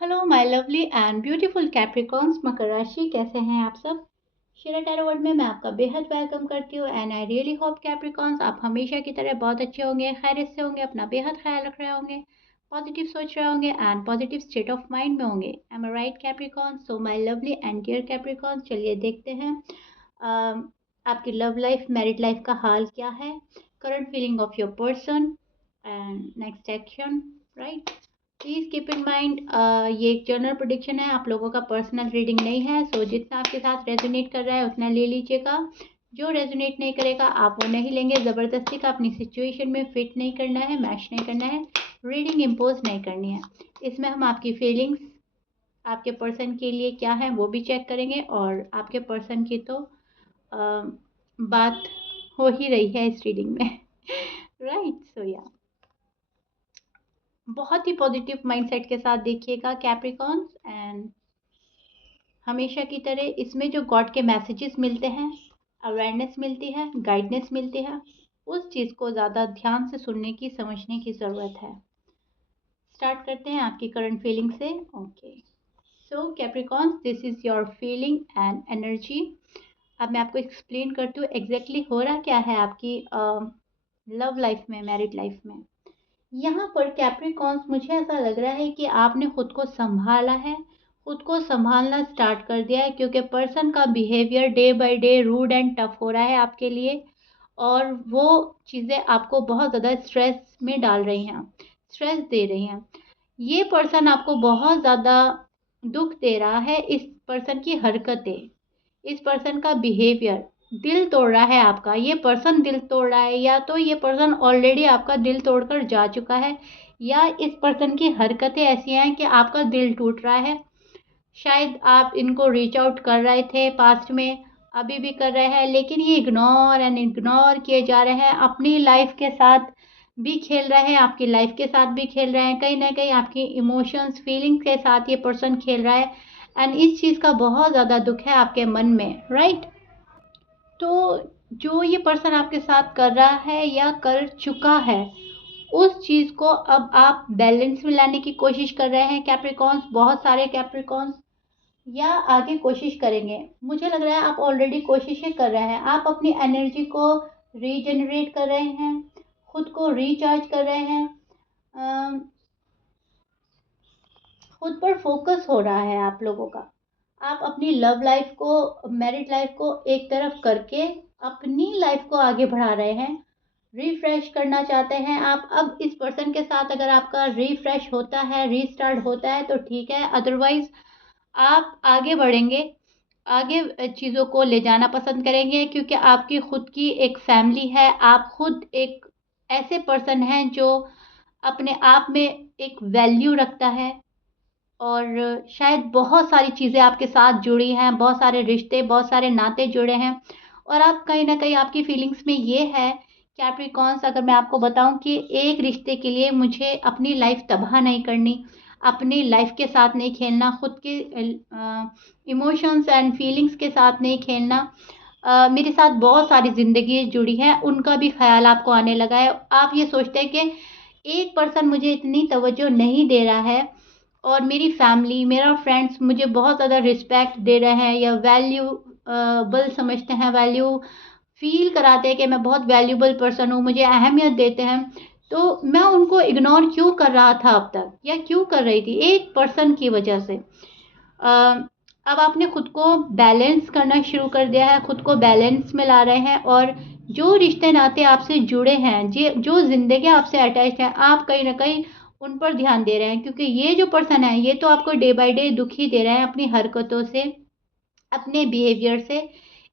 Hello my lovely and beautiful capricorns मकर राशि, कैसे हैं आप सब। शेरा टैरो वर्ल्ड में मैं आपका बेहद वेलकम करती हूँ and I really hope Capricorns आप हमेशा की तरह बहुत अच्छे होंगे, खैरियत से होंगे, अपना बेहद ख्याल रख रहे होंगे, पॉजिटिव सोच रहे होंगे and positive state of mind में होंगे। Am I right capricorns? So my lovely and dear capricorns, चलिए देखते हैं आपकी लव लाइफ, मैरिड लाइफ का हाल क्या है, current feeling of your person and next action. Right, please keep in mind ये एक जनरल प्रोडिक्शन है, आप लोगों का पर्सनल रीडिंग नहीं है। सो जितना आपके साथ रेजोनेट कर रहा है उतना ले लीजिएगा, जो रेजोनेट नहीं करेगा आप वो नहीं लेंगे। ज़बरदस्ती का अपनी सिचुएशन में फिट नहीं करना है, मैच नहीं करना है, रीडिंग इम्पोज नहीं करनी है। इसमें हम आपकी फीलिंग्स आपके पर्सन के लिए क्या है वो भी चेक करेंगे, और आपके पर्सन की तो बात हो ही रही है इस रीडिंग में। राइट, सो या बहुत ही पॉजिटिव माइंडसेट के साथ देखिएगा कैप्रिकॉर्न्स, एंड हमेशा की तरह इसमें जो गॉड के मैसेजेस मिलते हैं, अवेयरनेस मिलती है, गाइडनेस मिलती है, उस चीज़ को ज़्यादा ध्यान से सुनने की, समझने की ज़रूरत है। स्टार्ट करते हैं आपकी करंट फीलिंग से। Okay, so Capricorns, this is your feeling and energy. अब मैं आपको एक्सप्लेन करती हूँ एग्जैक्टली हो रहा क्या है आपकी लव लाइफ में, मैरिड लाइफ में। यहाँ पर कैप्रिकॉर्न्स, मुझे ऐसा लग रहा है कि आपने खुद को संभाला है, खुद को संभालना स्टार्ट कर दिया है, क्योंकि पर्सन का behaviour day by day rude and tough हो रहा है आपके लिए, और वो चीज़ें आपको बहुत ज़्यादा स्ट्रेस में डाल रही हैं, स्ट्रेस दे रही हैं। ये पर्सन आपको बहुत ज़्यादा दुख दे रहा है, इस पर्सन की हरकतें, इस पर्सन का बिहेवियर दिल तोड़ रहा है आपका। ये पर्सन दिल तोड़ रहा है, या तो ये पर्सन ऑलरेडी आपका दिल तोड़कर जा चुका है, या इस पर्सन की हरकतें ऐसी हैं कि आपका दिल टूट रहा है। शायद आप इनको रीच आउट कर रहे थे पास्ट में, अभी भी कर रहे हैं, लेकिन ये इग्नोर एंड इग्नोर किए जा रहे हैं। अपनी लाइफ के साथ भी खेल रहे हैं, आपकी लाइफ के साथ भी खेल रहे हैं, कहीं ना कहीं आपकी इमोशंस, फीलिंग्स के साथ ये पर्सन खेल रहा है, एंड इस चीज़ का बहुत ज़्यादा दुख है आपके मन में। राइट, तो जो ये पर्सन आपके साथ कर रहा है या कर चुका है, उस चीज़ को अब आप बैलेंस में लाने की कोशिश कर रहे हैं कैप्रिकॉर्न्स, बहुत सारे कैप्रिकॉर्न्स, या आगे कोशिश करेंगे। मुझे लग रहा है आप ऑलरेडी कोशिशें कर रहे हैं, आप अपनी एनर्जी को रीजनरेट कर रहे हैं, खुद को रिचार्ज कर रहे हैं, अम, खुद पर फोकस हो रहा है आप लोगों का। आप अपनी लव लाइफ को, मैरिड लाइफ को एक तरफ करके अपनी लाइफ को आगे बढ़ा रहे हैं, रिफ्रेश करना चाहते हैं आप। अब इस पर्सन के साथ अगर आपका रिफ्रेश होता है, रीस्टार्ट होता है तो ठीक है, अदरवाइज आप आगे बढ़ेंगे, आगे चीज़ों को ले जाना पसंद करेंगे, क्योंकि आपकी खुद की एक फैमिली है, आप खुद एक ऐसे पर्सन हैं जो अपने आप में एक वैल्यू रखता है, और शायद बहुत सारी चीज़ें आपके साथ जुड़ी हैं, बहुत सारे रिश्ते, बहुत सारे नाते जुड़े हैं, और आप कहीं ना कहीं आपकी फीलिंग्स में ये है कैप्रिकॉर्न्स, अगर मैं आपको बताऊं कि एक रिश्ते के लिए मुझे अपनी लाइफ तबाह नहीं करनी, अपनी लाइफ के साथ नहीं खेलना, खुद के इमोशंस एंड फीलिंग्स के साथ नहीं खेलना। मेरे साथ बहुत सारी ज़िंदगी जुड़ी हैं, उनका भी ख्याल आपको आने लगा है। आप ये सोचते हैं कि एक पर्सन मुझे इतनी तवज्जो नहीं दे रहा है, और मेरी फैमिली, मेरा फ्रेंड्स मुझे बहुत ज़्यादा रिस्पेक्ट दे रहे हैं, या वैल्यू बल समझते हैं, वैल्यू फील कराते हैं कि मैं बहुत वैल्यूबल पर्सन हूँ, मुझे अहमियत देते हैं, तो मैं उनको इग्नोर क्यों कर रहा था अब तक, या क्यों कर रही थी, एक पर्सन की वजह से। अब आपने खुद को बैलेंस करना शुरू कर दिया है, खुद को बैलेंस में ला रहे हैं, और जो रिश्ते नाते आपसे जुड़े हैं, जो ज़िंदगी आपसे अटैच है, आप कहीं ना कहीं उन पर ध्यान दे रहे हैं, क्योंकि ये जो पर्सन है ये तो आपको डे बाय डे दुखी दे रहे हैं अपनी हरकतों से, अपने बिहेवियर से।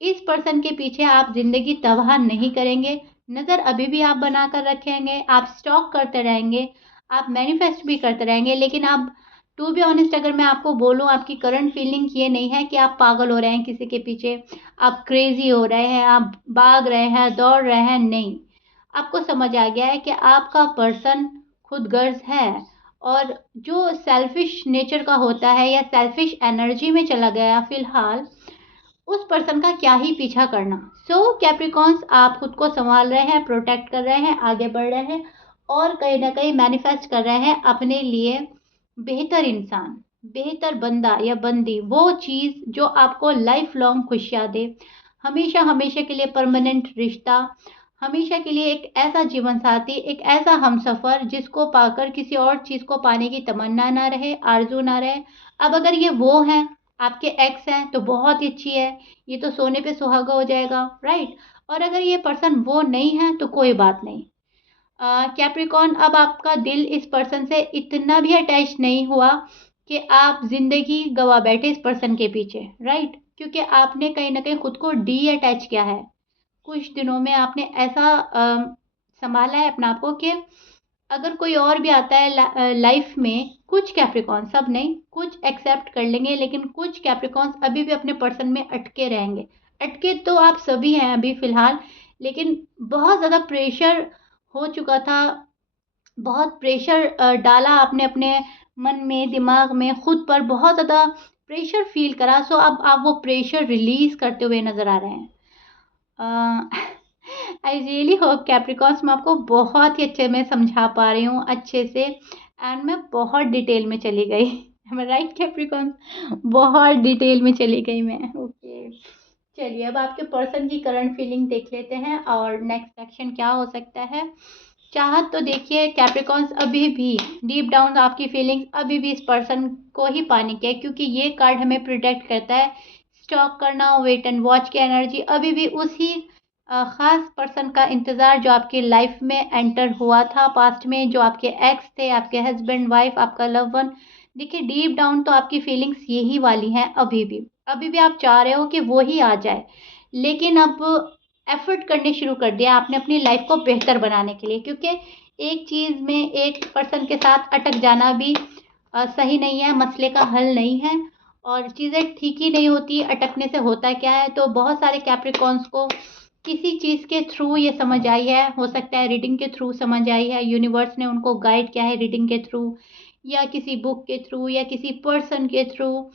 इस पर्सन के पीछे आप ज़िंदगी तबाह नहीं करेंगे, नज़र अभी भी आप बना कर रखेंगे, आप स्टॉक करते रहेंगे, आप मैनिफेस्ट भी करते रहेंगे, लेकिन आप, टू बी ऑनेस्ट अगर मैं आपको बोलूँ, आपकी करंट फीलिंग ये नहीं है कि आप पागल हो रहे हैं किसी के पीछे, आप क्रेजी हो रहे हैं, आप भाग रहे हैं, दौड़ रहे हैं, नहीं। आपको समझ आ गया है कि आपका पर्सन खुद गर्ज है, और जो सेल्फिश नेचर का होता है या सेल्फिश एनर्जी में चला गया फिलहाल, उस पर्सन का क्या ही पीछा करना। सो कैप्रिकॉर्न्स, आप खुद को संभाल रहे हैं, प्रोटेक्ट कर रहे हैं, आगे बढ़ रहे हैं, और कहीं ना कहीं मैनिफेस्ट कर रहे हैं अपने लिए बेहतर इंसान, बेहतर बंदा या बंदी, वो चीज़ जो आपको लाइफ लॉन्ग खुशियाँ दे, हमेशा हमेशा के लिए परमानेंट रिश्ता, हमेशा के लिए एक ऐसा जीवन साथी, एक ऐसा हमसफ़र जिसको पाकर किसी और चीज़ को पाने की तमन्ना ना रहे, आरज़ू ना रहे। अब अगर ये वो हैं, आपके एक्स हैं, तो बहुत ही अच्छी है, ये तो सोने पे सुहागा हो जाएगा, राइट? और अगर ये पर्सन वो नहीं है, तो कोई बात नहीं। कैप्रिकॉर्न, अब आपका दिल इस पर्सन से इतना भी अटैच नहीं हुआ कि आप ज़िंदगी गँवा बैठे इस पर्सन के पीछे, राइट? क्योंकि आपने कहीं न कहीं खुद को डी अटैच किया है। कुछ दिनों में आपने ऐसा सँभाला है अपने आप को कि अगर कोई और भी आता है लाइफ़ में, कुछ कैप्रिकॉर्न, सब नहीं, कुछ एक्सेप्ट कर लेंगे, लेकिन कुछ कैप्रिकॉर्न्स अभी भी अपने पर्सन में अटके रहेंगे। अटके तो आप सभी हैं अभी फ़िलहाल, लेकिन बहुत ज़्यादा प्रेशर हो चुका था, बहुत प्रेशर डाला आपने अपने मन में, दिमाग में, खुद पर बहुत ज़्यादा प्रेशर फ़ील करा, सो अब आप वो प्रेशर रिलीज़ करते हुए नज़र आ रहे हैं। आई रियली होप कैप्रिकॉर्न्स, मैं आपको बहुत ही अच्छे में समझा पा रही हूँ, अच्छे से, एंड मैं बहुत डिटेल में चली गई। M I right Capricorns? बहुत डिटेल में चली गई मैं। ओके, चलिए अब आपके पर्सन की करंट फीलिंग देख लेते हैं और नेक्स्ट एक्शन क्या हो सकता है। चाहत तो देखिए कैप्रिकॉर्न्स, अभी भी डीप डाउन आपकी फीलिंग्स अभी भी इस पर्सन को ही पाने की है, क्योंकि ये कार्ड हमें प्रोटेक्ट करता है। स्टॉक करना, वेट एंड वॉच की एनर्जी, अभी भी उसी खास पर्सन का इंतज़ार जो आपकी लाइफ में एंटर हुआ था पास्ट में, जो आपके एक्स थे, आपके हस्बैंड वाइफ, आपका लव वन। देखिए डीप डाउन तो आपकी फीलिंग्स यही वाली हैं अभी भी आप चाह रहे हो कि वो ही आ जाए, लेकिन अब एफर्ट करने शुरू कर दिया आपने अपनी लाइफ को बेहतर बनाने के लिए, क्योंकि एक चीज़ में एक पर्सन के साथ अटक जाना भी सही नहीं है, मसले का हल नहीं है, और चीज़ें ठीक ही नहीं होती। अटकने से होता क्या है, तो बहुत सारे कैप्रिकॉर्न्स को किसी चीज़ के थ्रू ये समझ आई है, हो सकता है रीडिंग के थ्रू समझ आई है, यूनिवर्स ने उनको गाइड किया है रीडिंग के थ्रू, या किसी बुक के थ्रू, या किसी पर्सन के थ्रू,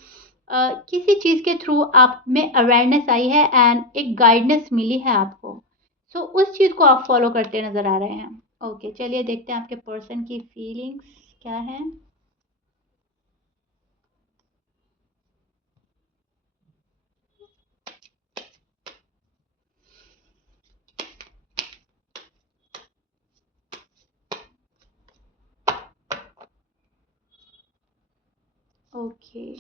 किसी चीज़ के थ्रू आप में अवेयरनेस आई है एंड एक गाइडेंस मिली है आपको। सो उस चीज़ को आप फॉलो करते नज़र आ रहे हैं। ओके, चलिए देखते हैं आपके पर्सन की फीलिंग्स क्या है। Okay,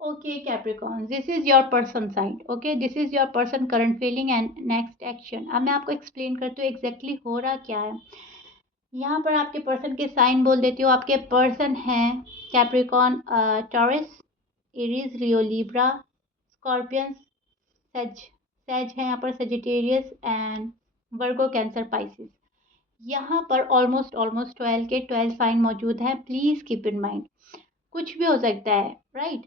okay, Capricorn, this is your person side. Okay, this is your person current feeling and next action. अब मैं आपको एक्सप्लेन करती हूँ एग्जैक्टली हो रहा क्या है। यहाँ पर आपके पर्सन के साइन बोल देती हूँ। आपके पर्सन हैं कैप्रिकॉर्न, टॉरस, एरीज, लियो, लिब्रा, स्कॉर्पियंस, सेज, सेज है यहाँ पर, Sagittarius and Virgo, cancer, Pisces. यहाँ पर ऑलमोस्ट ऑलमोस्ट 12 के 12 साइन मौजूद हैं। प्लीज़ कीप इन माइंड, कुछ भी हो सकता है, राइट?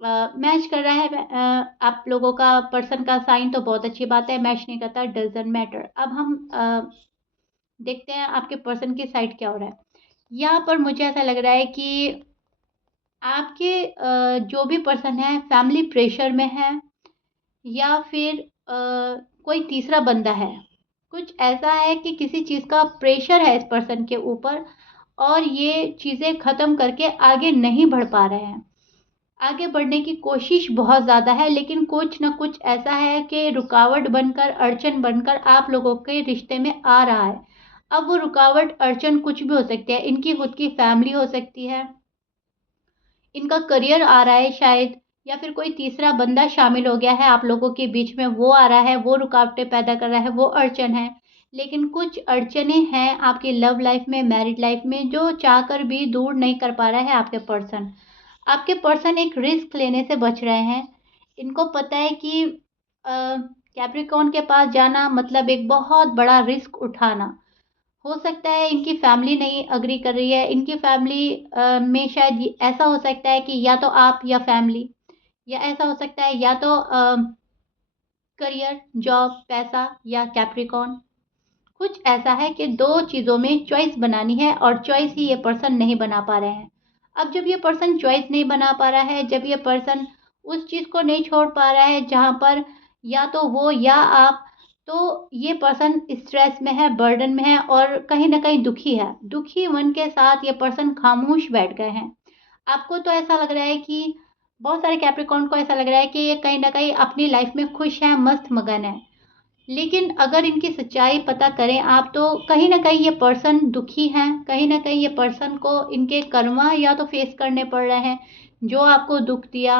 मैच कर रहा है आप लोगों का पर्सन का साइन, तो बहुत अच्छी बात है। मैच नहीं करता, डजंट मैटर। अब हम देखते हैं आपके पर्सन की साइड क्या हो रहा है। यहाँ पर मुझे ऐसा लग रहा है कि आपके जो भी पर्सन है फैमिली प्रेशर में है, या फिर कोई तीसरा बंदा है। कुछ ऐसा है कि किसी चीज़ का प्रेशर है इस पर्सन के ऊपर, और ये चीज़ें ख़त्म करके आगे नहीं बढ़ पा रहे हैं। आगे बढ़ने की कोशिश बहुत ज़्यादा है, लेकिन कुछ न कुछ ऐसा है कि रुकावट बनकर, अड़चन बनकर आप लोगों के रिश्ते में आ रहा है। अब वो रुकावट, अड़चन कुछ भी हो सकती है। इनकी खुद की फैमिली हो सकती है, इनका करियर आ रहा है शायद, या फिर कोई तीसरा बंदा शामिल हो गया है आप लोगों के बीच में, वो आ रहा है, वो रुकावटें पैदा कर रहा है, वो अड़चन है। लेकिन कुछ अड़चनें हैं आपकी लव लाइफ में, मैरिड लाइफ में, जो चाहकर भी दूर नहीं कर पा रहा है आपके पर्सन। आपके पर्सन एक रिस्क लेने से बच रहे हैं। इनको पता है कि कैप्रिकॉर्न के पास जाना मतलब एक बहुत बड़ा रिस्क उठाना। हो सकता है इनकी फैमिली नहीं अग्री कर रही है, इनकी फैमिली में शायद ऐसा हो सकता है कि या तो आप या फैमिली, या ऐसा हो सकता है या तो करियर, जॉब, पैसा, या कैप्रिकॉर्न। कुछ ऐसा है कि दो चीज़ों में चॉइस बनानी है, और चॉइस ही ये पर्सन नहीं बना पा रहे हैं। अब जब ये पर्सन चॉइस नहीं बना पा रहा है, जब ये पर्सन उस चीज़ को नहीं छोड़ पा रहा है जहाँ पर या तो वो या आप, तो ये पर्सन स्ट्रेस में है, बर्डन में है और कहीं न कहीं दुखी है। दुखी मन के साथ ये पर्सन खामोश बैठ गए हैं। आपको तो ऐसा लग रहा है कि बहुत सारे कैप्रिकॉर्न को ऐसा लग रहा है कि ये कहीं न कहीं अपनी लाइफ़ में खुश हैं, मस्त-मगन हैं। लेकिन अगर इनकी सच्चाई पता करें आप तो कहीं न कहीं ये पर्सन दुखी हैं, कहीं न कहीं ये पर्सन को इनके कर्मा या तो फेस करने पड़ रहे हैं, जो आपको दुःख दिया,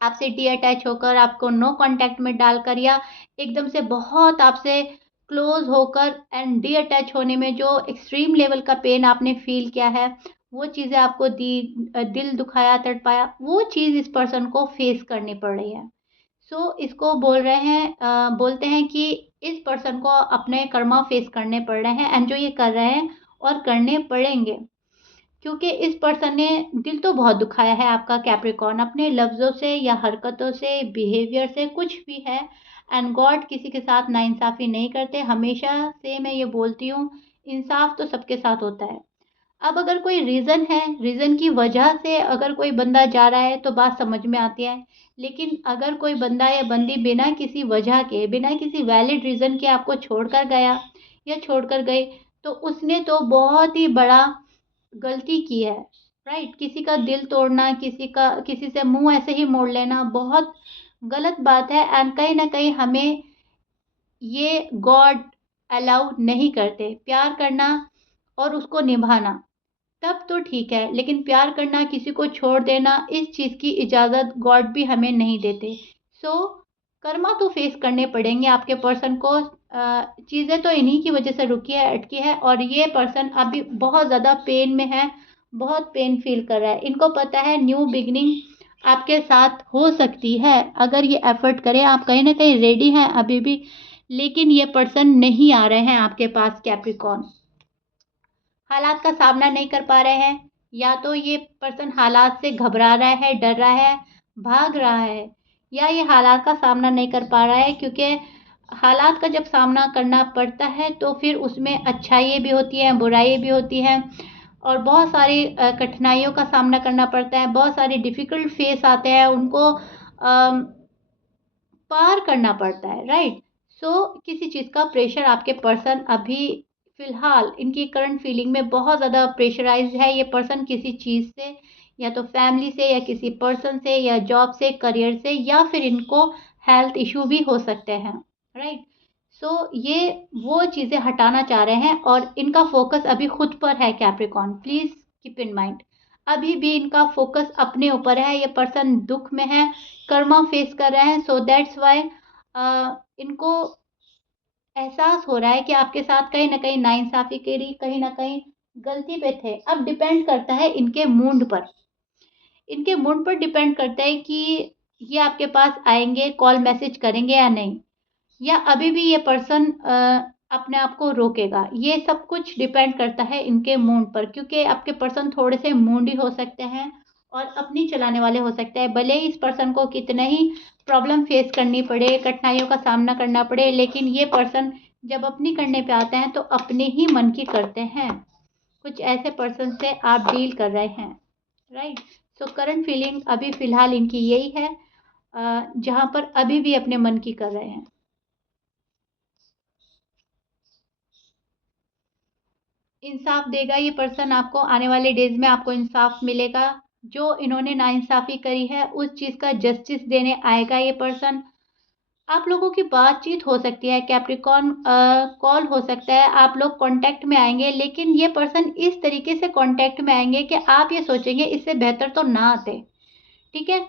आपसे डीअटैच होकर, आपको नो कॉन्टैक्ट में डालकर या एकदम से बहुत आपसे क्लोज़ होकर एंड डीअटैच होने में जो एक्सट्रीम लेवल का पेन आपने फ़ील किया है, वो चीज़ें आपको दिल दुखाया, तड़पाया, वो चीज़ इस पर्सन को फेस करनी पड़ रही है। इसको बोल रहे हैं बोलते हैं कि इस पर्सन को अपने कर्मा फेस करने पड़ रहे हैं एंड जो ये कर रहे हैं और करने पड़ेंगे क्योंकि इस पर्सन ने दिल तो बहुत दुखाया है आपका कैप्रिकॉर्न अपने लफ्ज़ों से या हरकतों से बिहेवियर से कुछ भी है एंड गॉड किसी के साथ नाइंसाफ़ी नहीं करते हमेशा से मैं ये बोलती हूँ इंसाफ तो सबके साथ होता है। अब अगर कोई रीज़न है, रीज़न की वजह से अगर कोई बंदा जा रहा है तो बात समझ में आती है। लेकिन अगर कोई बंदा या बंदी बिना किसी वजह के, बिना किसी वैलिड रीज़न के आपको छोड़कर गया या छोड़कर गई, तो उसने तो बहुत ही बड़ा गलती की है, राइट? किसी का दिल तोड़ना, किसी से मुँह ऐसे ही मोड़ लेना बहुत गलत बात है एंड कहीं न कहीं हमें ये गॉड अलाउ नहीं करते। प्यार करना और उसको निभाना तब तो ठीक है, लेकिन प्यार करना, किसी को छोड़ देना, इस चीज़ की इजाज़त गॉड भी हमें नहीं देते। कर्मा तो फेस करने पड़ेंगे आपके पर्सन को। चीज़ें तो इन्हीं की वजह से रुकी है, अटकी है और ये पर्सन अभी बहुत ज़्यादा पेन में है, बहुत पेन फ़ील कर रहा है। इनको पता है न्यू बिगिनिंग आपके साथ हो सकती है, अगर ये एफ़र्ट करें, आप कहीं न कहीं रेडी हैं अभी भी, लेकिन ये पर्सन नहीं आ रहे हैं आपके पास कैप्रिकॉर्न। हालात का सामना नहीं कर पा रहे हैं, या तो ये पर्सन हालात से घबरा रहा है, डर रहा है, भाग रहा है या ये हालात का सामना नहीं कर पा रहा है क्योंकि हालात का जब सामना करना पड़ता है तो फिर उसमें अच्छाइयाँ भी होती हैं, बुराइयाँ भी होती हैं और बहुत सारी कठिनाइयों का सामना करना पड़ता है, बहुत सारे डिफ़िकल्ट फ़ेस आते हैं, उनको पार करना पड़ता है, राइट? किसी चीज़ का प्रेशर आपके पर्सन अभी फ़िलहाल इनकी करंट फीलिंग में बहुत ज़्यादा प्रेशराइज़्ड है। ये पर्सन किसी चीज़ से या तो फैमिली से या किसी पर्सन से या जॉब से, करियर से या फिर इनको हेल्थ इश्यू भी हो सकते हैं, राइट? ये वो चीज़ें हटाना चाह रहे हैं और इनका फ़ोकस अभी खुद पर है Capricorn, please keep in mind. अभी भी इनका फ़ोकस अपने ऊपर है, ये पर्सन दुःख में है, कर्मा फेस कर रहे हैं दैट्स व्हाई इनको एहसास हो रहा है कि आपके साथ कहीं न कहीं नाइंसाफ़ी करी, कहीं न कहीं गलती पे थे। अब डिपेंड करता है इनके मूड पर। इनके मूड पर डिपेंड करता है कि ये आपके पास आएँगे, कॉल मैसेज करेंगे या नहीं। या अभी भी ये पर्सन अपने आप को रोकेगा। ये सब कुछ डिपेंड करता है इनके मूड पर क्योंकि आपके पर्सन थोड़े से मूडी हो सकते हैं और अपनी चलाने वाले हो सकते हैं। भले ही इस पर्सन को कितना ही प्रॉब्लम फेस करनी पड़े, कठिनाइयों का सामना करना पड़े, लेकिन ये पर्सन जब अपनी करने पे आते हैं तो अपने ही मन की करते हैं। कुछ ऐसे पर्सन से आप डील कर रहे हैं, राइट? करंट फीलिंग अभी फ़िलहाल इनकी यही है जहाँ पर अभी भी अपने मन की कर रहे हैं। इंसाफ देगा ये पर्सन आपको आने वाले डेज़ में आपको इंसाफ मिलेगा। जो इन्होंने नाइंसाफ़ी करी है उस चीज़ का जस्टिस देने आएगा ये पर्सन। आप लोगों की बातचीत हो सकती है कैप्रिकॉर्न कॉल हो सकता है, आप लोग कॉन्टैक्ट में आएँगे लेकिन ये पर्सन इस तरीके से कॉन्टैक्ट में आएँगे कि आप ये सोचेंगे इससे बेहतर तो ना आते, ठीक है?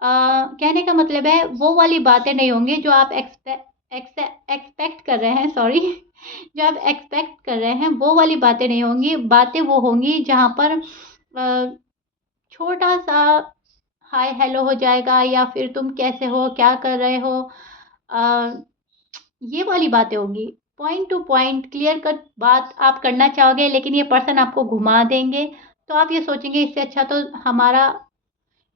कहने का मतलब है वो वाली बातें नहीं होंगी जो आप एक्सपेक्ट कर रहे हैं सॉरी जो आप एक्सपेक्ट कर रहे हैं वो वाली बातें नहीं होंगी। बातें वो होंगी जहाँ पर छोटा-सा हाय हेलो हो जाएगा या फिर तुम कैसे हो? क्या कर रहे हो? अ, ये वाली बातें होंगी। Point two point clear cut बात आप करना चाहोगे लेकिन ये पर्सन आपको घुमा देंगे, तो आप ये सोचेंगे इससे अच्छा तो हमारा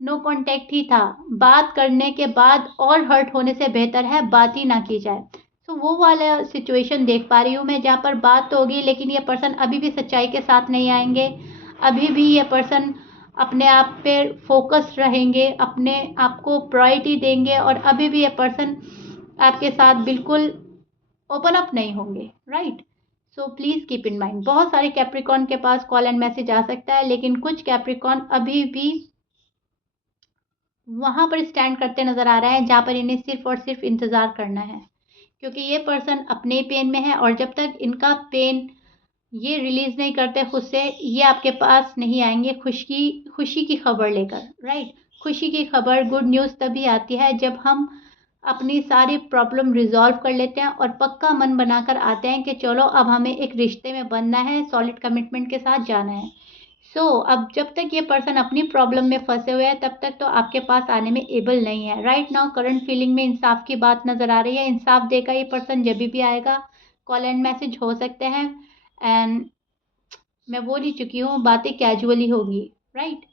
नो कॉन्टैक्ट ही था। बात करने के बाद और हर्ट होने से बेहतर है बात ही ना की जाए। वो वाला सिचुएशन देख पा रही हूँ मैं जहाँ पर बात तो होगी लेकिन ये पर्सन अभी भी सच्चाई के साथ नहीं आएँगे। अभी भी ये पर्सन अपने आप पे फ़ोकस रहेंगे, अपने आप को प्रायोरिटी देंगे और अभी भी ये पर्सन आपके साथ बिल्कुल ओपन अप नहीं होंगे, right. So please keep in mind, बहुत सारे कैप्रिकॉन के पास कॉल एंड मैसेज आ सकता है, लेकिन कुछ कैप्रिकॉन अभी भी वहाँ पर स्टैंड करते नज़र आ रहे हैं जहाँ पर इन्हें सिर्फ़ और सिर्फ़ इंतज़ार करना है, क्योंकि ये पर्सन अपने पेन में है और जब तक इनका पेन ये रिलीज़ नहीं करते खुद से, ये आपके पास नहीं आएँगे खुशी की खबर लेकर, राइट। खुशी की खबर, गुड न्यूज़ तभी आती है जब हम अपनी सारी प्रॉब्लम रिज़ॉल्व कर लेते हैं और पक्का मन बनाकर आते हैं कि चलो अब हमें एक रिश्ते में बनना है, सॉलिड कमिटमेंट के साथ जाना है। अब जब तक ये पर्सन अपनी प्रॉब्लम में फँसे हुए हैं, तब तक तो आपके पास आने में एबल नहीं है। राइट नाउ करंट फीलिंग में इंसाफ की बात नज़र आ रही है, इंसाफ देगा ये पर्सन जभी भी आएगा। कॉल एंड मैसेज हो सकते हैं, एंड मैं बोल ही चुकी हूँ, बातें कैजुअली होगी, राइट।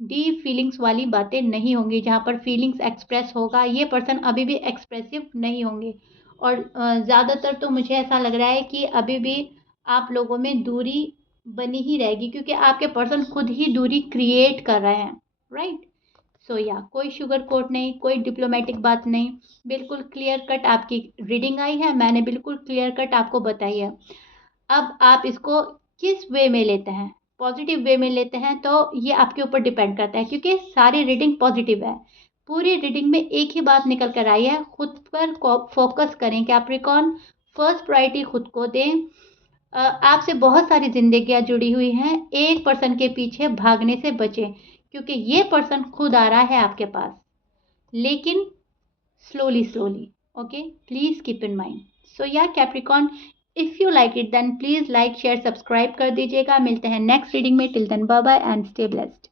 डीप फीलिंग्स वाली बातें नहीं होंगी, जहाँ पर फीलिंग्स एक्सप्रेस होगा, ये पर्सन अभी भी एक्सप्रेसिव नहीं होंगे। और ज़्यादातर तो मुझे ऐसा लग रहा है कि अभी भी आप लोगों में दूरी बनी ही रहेगी, क्योंकि आपके पर्सन खुद ही दूरी क्रिएट कर रहे हैं, राइट। कोई शुगर कोट नहीं, कोई डिप्लोमेटिक बात नहीं, बिल्कुल क्लियर कट आपकी रीडिंग आई है, मैंने बिल्कुल क्लियर कट आपको बताई है। अब आप इसको किस वे में लेते हैं, पॉजिटिव वे में लेते हैं तो ये आपके ऊपर डिपेंड करता है, क्योंकि सारी रीडिंग पॉजिटिव है। पूरी रीडिंग में एक ही बात निकल कर आई है, खुद पर फोकस करें, कैप्रिकॉन। फर्स्ट प्रायोरिटी खुद को दें। आपसे बहुत सारी जिंदगियां जुड़ी हुई हैं, एक पर्सन के पीछे भागने से बचें, क्योंकि ये पर्सन खुद आ रहा है आपके पास, लेकिन slowly slowly. Okay, please keep in mind. So yeah, Capricorn, if you like it then please like, share, subscribe कर दीजिएगा। मिलते हैं नेक्स्ट रीडिंग में, till then bye bye and stay blessed.